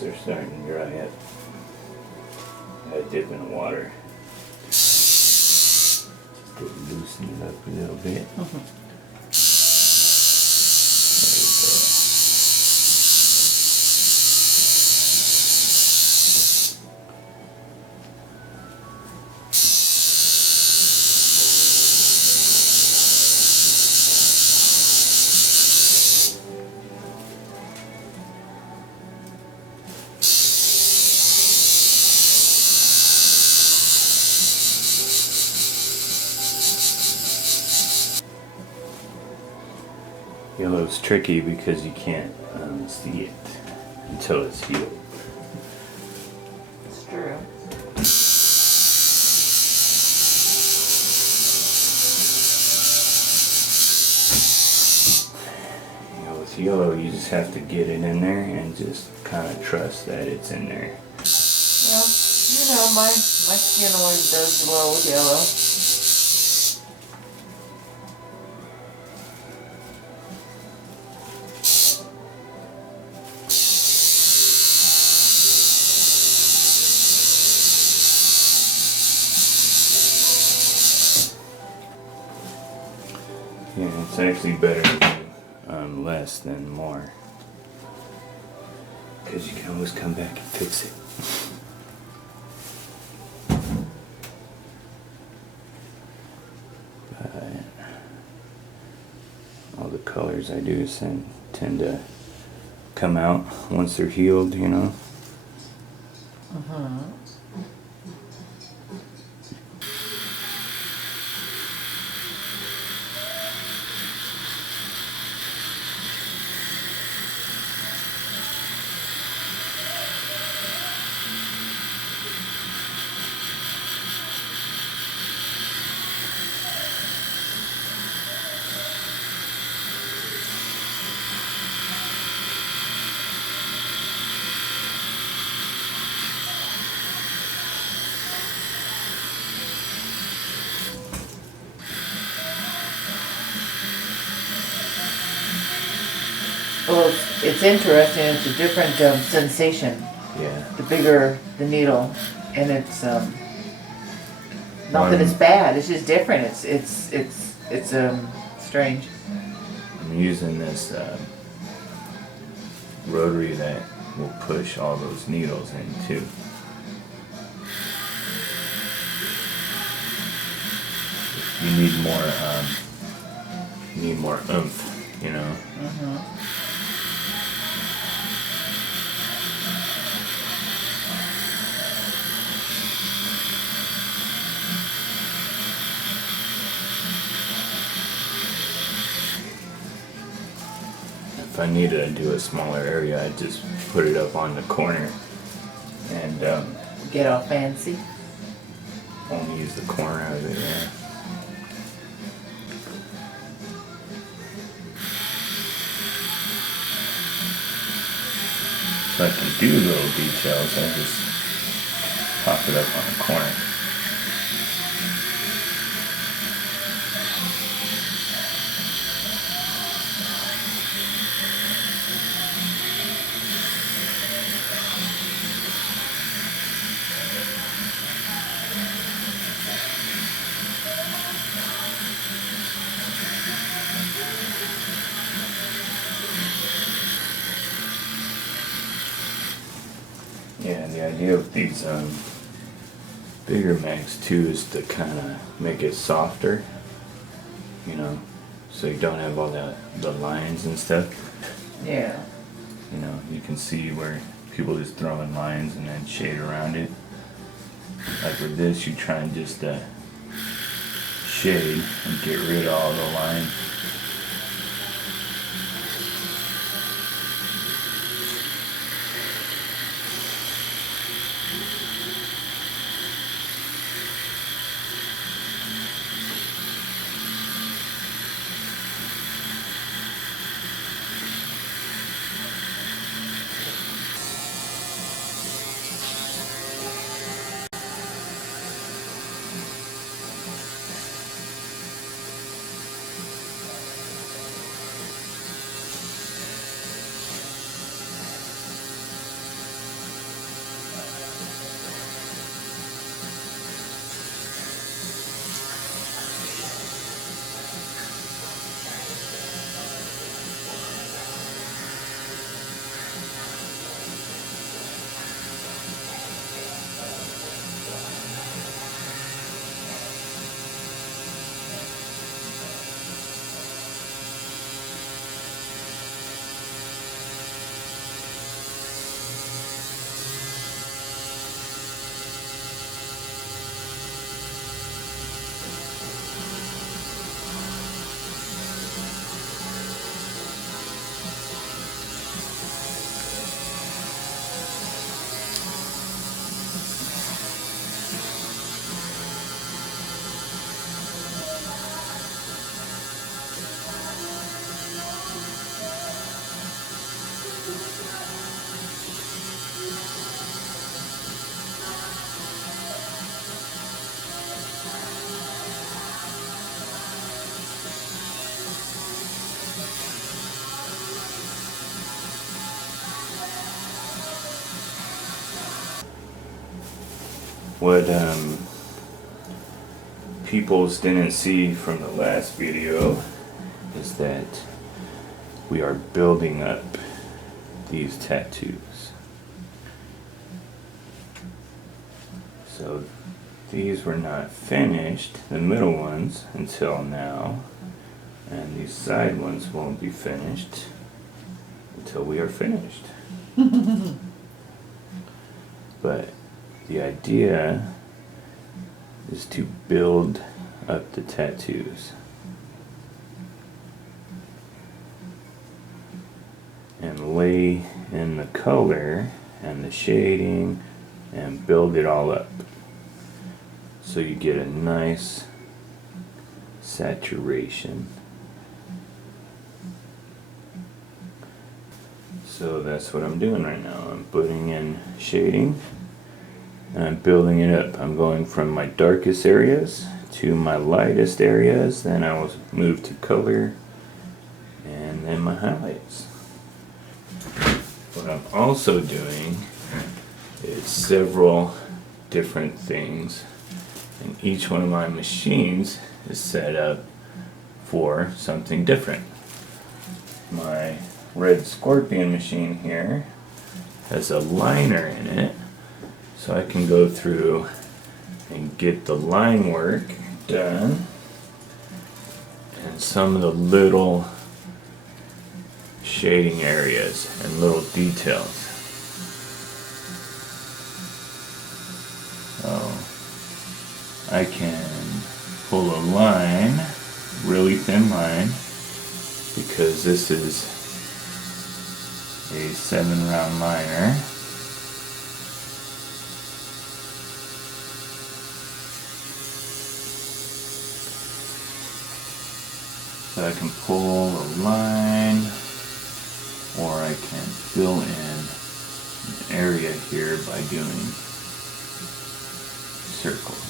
those are starting to dry up. I dip in the water. Just to loosen it up a little bit. Yellow's tricky because you can't see it until it's healed. It's true. You know, with yellow, you just have to get it in there and just kind of trust that it's in there. Well, you know, my skin always does well with yellow. Yeah, it's actually better to do less than more, because you can always come back and fix it. But all the colors I do tend to come out once they're healed, you know. Well, it's interesting. It's a different sensation. Yeah. The bigger the needle, and it's not that it's bad. It's just different. It's strange. I'm using this rotary that will push all those needles in too. You need more oomph, you know. If I need to do a smaller area, I just put it up on the corner and Get all fancy. only use the corner of it. Yeah. If I can do little details, I just pop it up on the corner. Yeah, the idea of these bigger mags too is to kind of make it softer, you know, so you don't have all the lines and stuff. Yeah. You know, you can see where people just throw in lines and then shade around it. Like with this, you try and just shade and get rid of all the lines. what people didn't see from the last video is that we are building up these tattoos. So these were not finished, the middle ones, until now, and these side ones won't be finished until we are finished. But the idea is to build up the tattoos and lay in the color and the shading and build it all up so you get a nice saturation. So that's what I'm doing right now. I'm putting in shading and I'm building it up. I'm going from my darkest areas to my lightest areas, then I will move to color and then my highlights. What I'm also doing is several different things, and each one of my machines is set up for something different. My red scorpion machine here has a liner in it, so I can go through and get the line work done and some of the little shading areas and little details. So I can pull a line, really thin line, because this is a 7-round liner. So I can pull a line, or I can fill in an area here by doing circles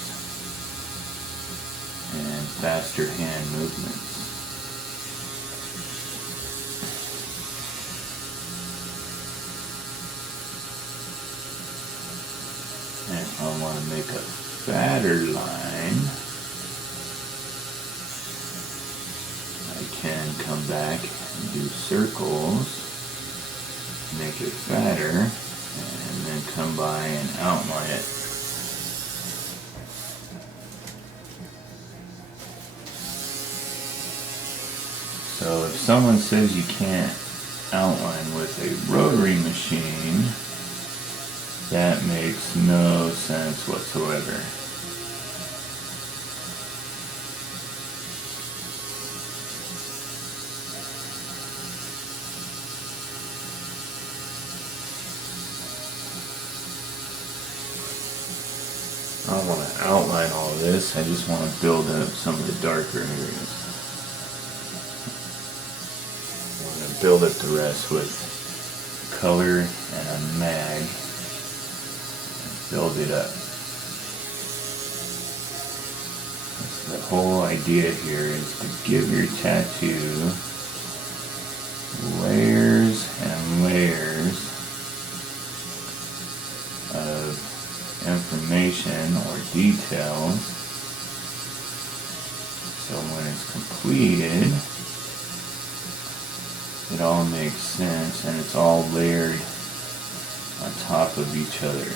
and faster hand movements. And if I want to make a fatter line, I can come back and do circles, make it fatter, and then come by and outline it. So if someone says you can't outline with a rotary machine, that makes no sense whatsoever. I don't want to outline all of this, I just want to build up some of the darker areas. I'm going to build up the rest with color and a mag. Build it up. That's the whole idea here, is to give your tattoo layers and layers of information or details, so when it's completed it all makes sense and it's all layered on top of each other.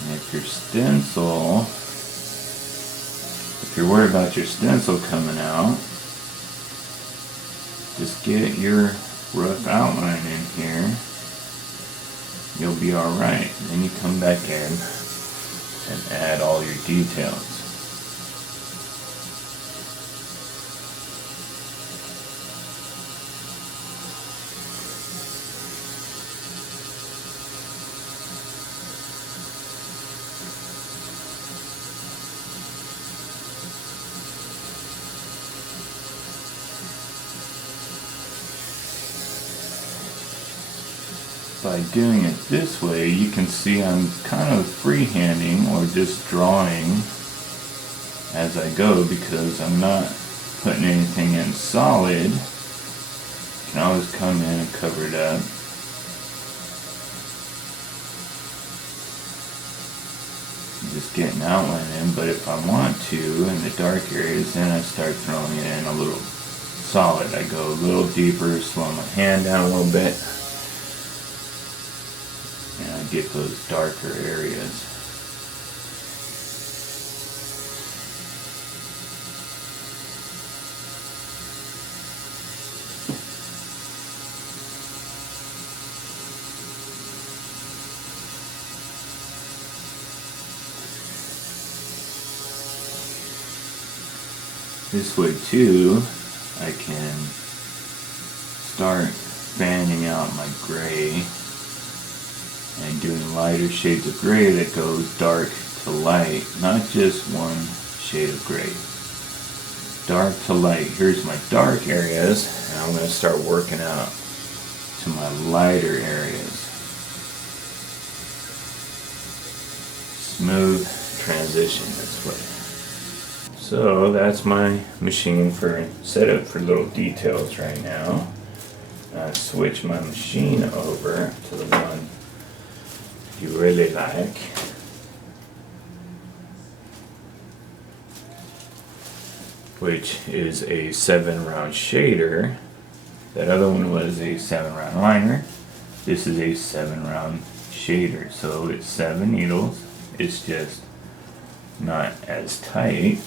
And if your stencil, if you're worried about your stencil coming out, just get your rough outline in here. You'll be alright. Then you come back in and add all your details. By doing it this way, you can see I'm kind of freehanding or just drawing as I go, because I'm not putting anything in solid. You can always come in and cover it up. just get an outline in, but if I want to, in the dark areas, then I start throwing it in a little solid. I go a little deeper, slow my hand down a little bit, and I get those darker areas. This way too, I can start fanning out my gray and doing lighter shades of gray that goes dark to light, not just one shade of gray. Dark to light. Here's my dark areas, and I'm going to start working out to my lighter areas. Smooth transition this way. So that's my machine for setup for little details right now. I switch my machine over to the one you really like. Which is a 7-round shader. That other one was a 7-round liner. This is a 7-round shader. So it's 7 needles. It's just not as tight.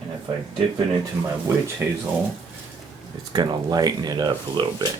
And if I dip it into my witch hazel, it's going to lighten it up a little bit.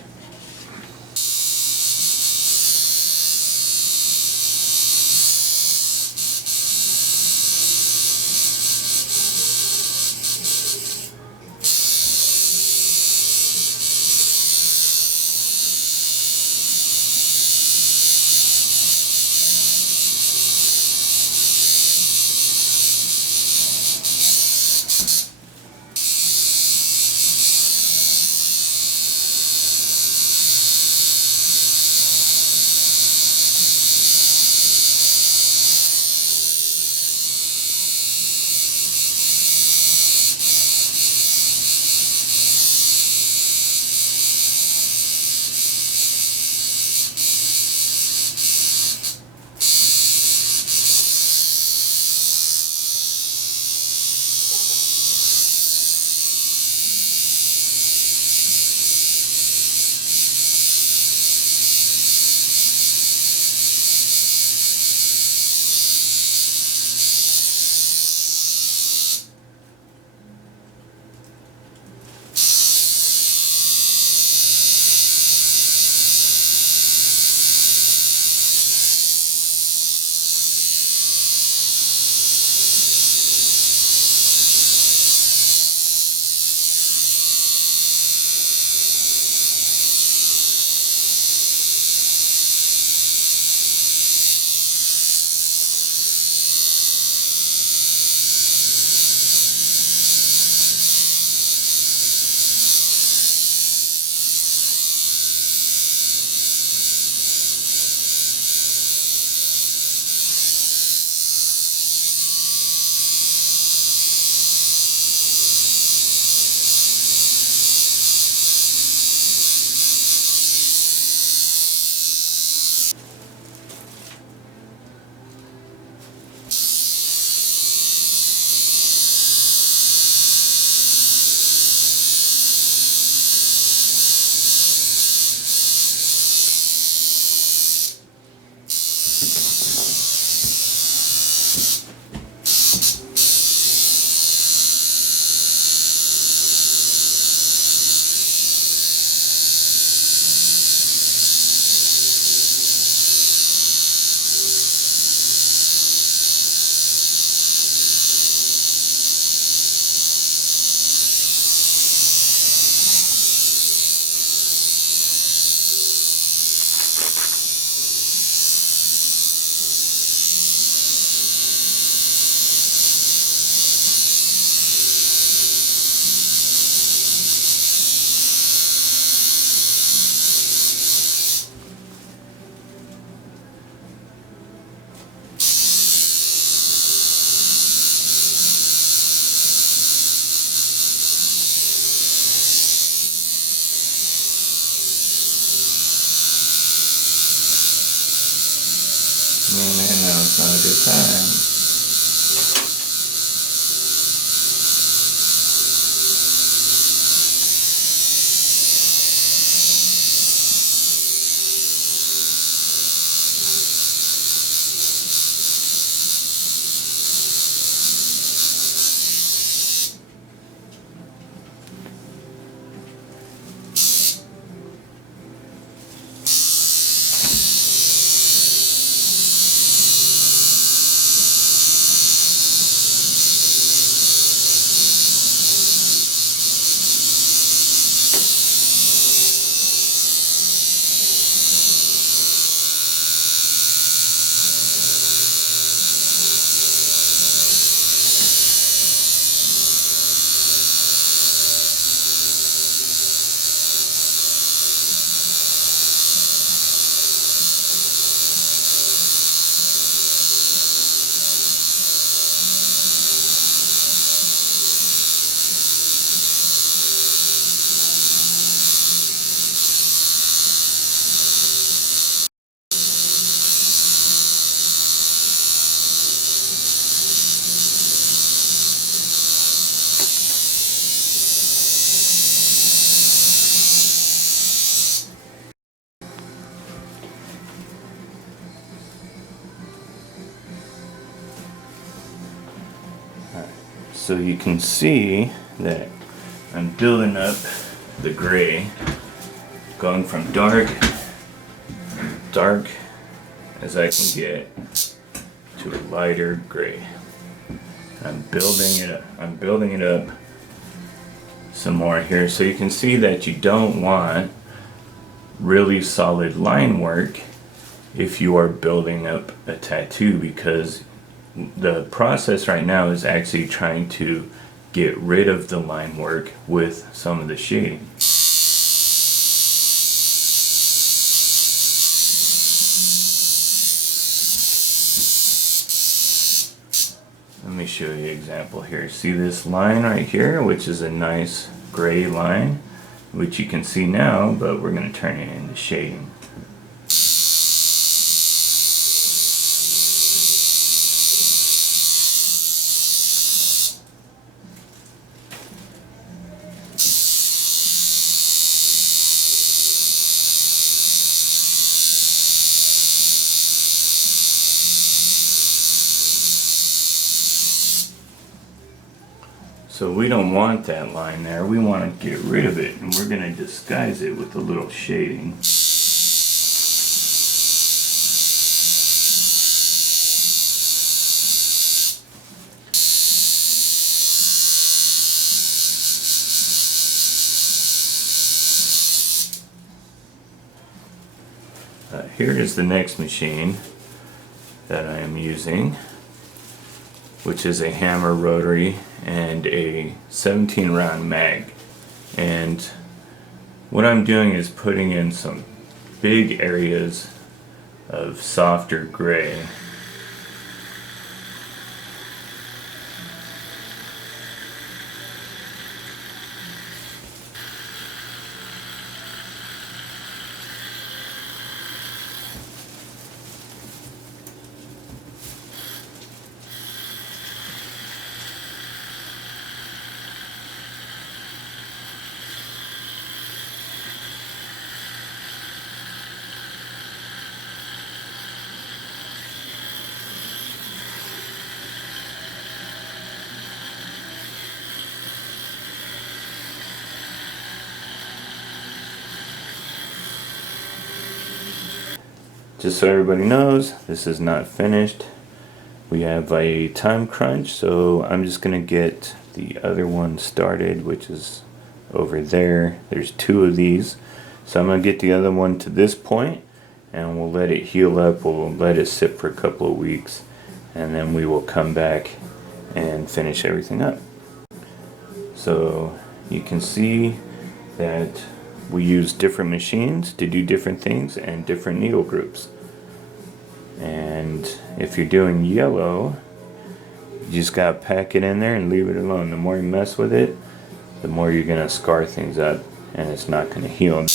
So you can see that I'm building up the gray, going from dark as I can get to a lighter gray. I'm building it up some more here, so you can see that you don't want really solid line work if you are building up a tattoo, because the process right now is actually trying to get rid of the line work with some of the shading. Let me show you an example here. See this line right here, which is a nice gray line, which you can see now, but we're going to turn it into shading. So we don't want that line there, we want to get rid of it, and we're going to disguise it with a little shading. Here is the next machine that I am using, which is a hammer rotary and a 17 round mag. And what I'm doing is putting in some big areas of softer gray. Just so everybody knows, this is not finished. We have a time crunch, so I'm just gonna get the other one started, which is over there. There's two of these. So I'm gonna get the other one to this point, and we'll let it heal up. We'll let it sit for a couple of weeks, and then we will come back and finish everything up. So you can see that we use different machines to do different things and different needle groups. And if you're doing yellow, you just gotta pack it in there and leave it alone. The more you mess with it, the more you're gonna scar things up, and it's not gonna heal.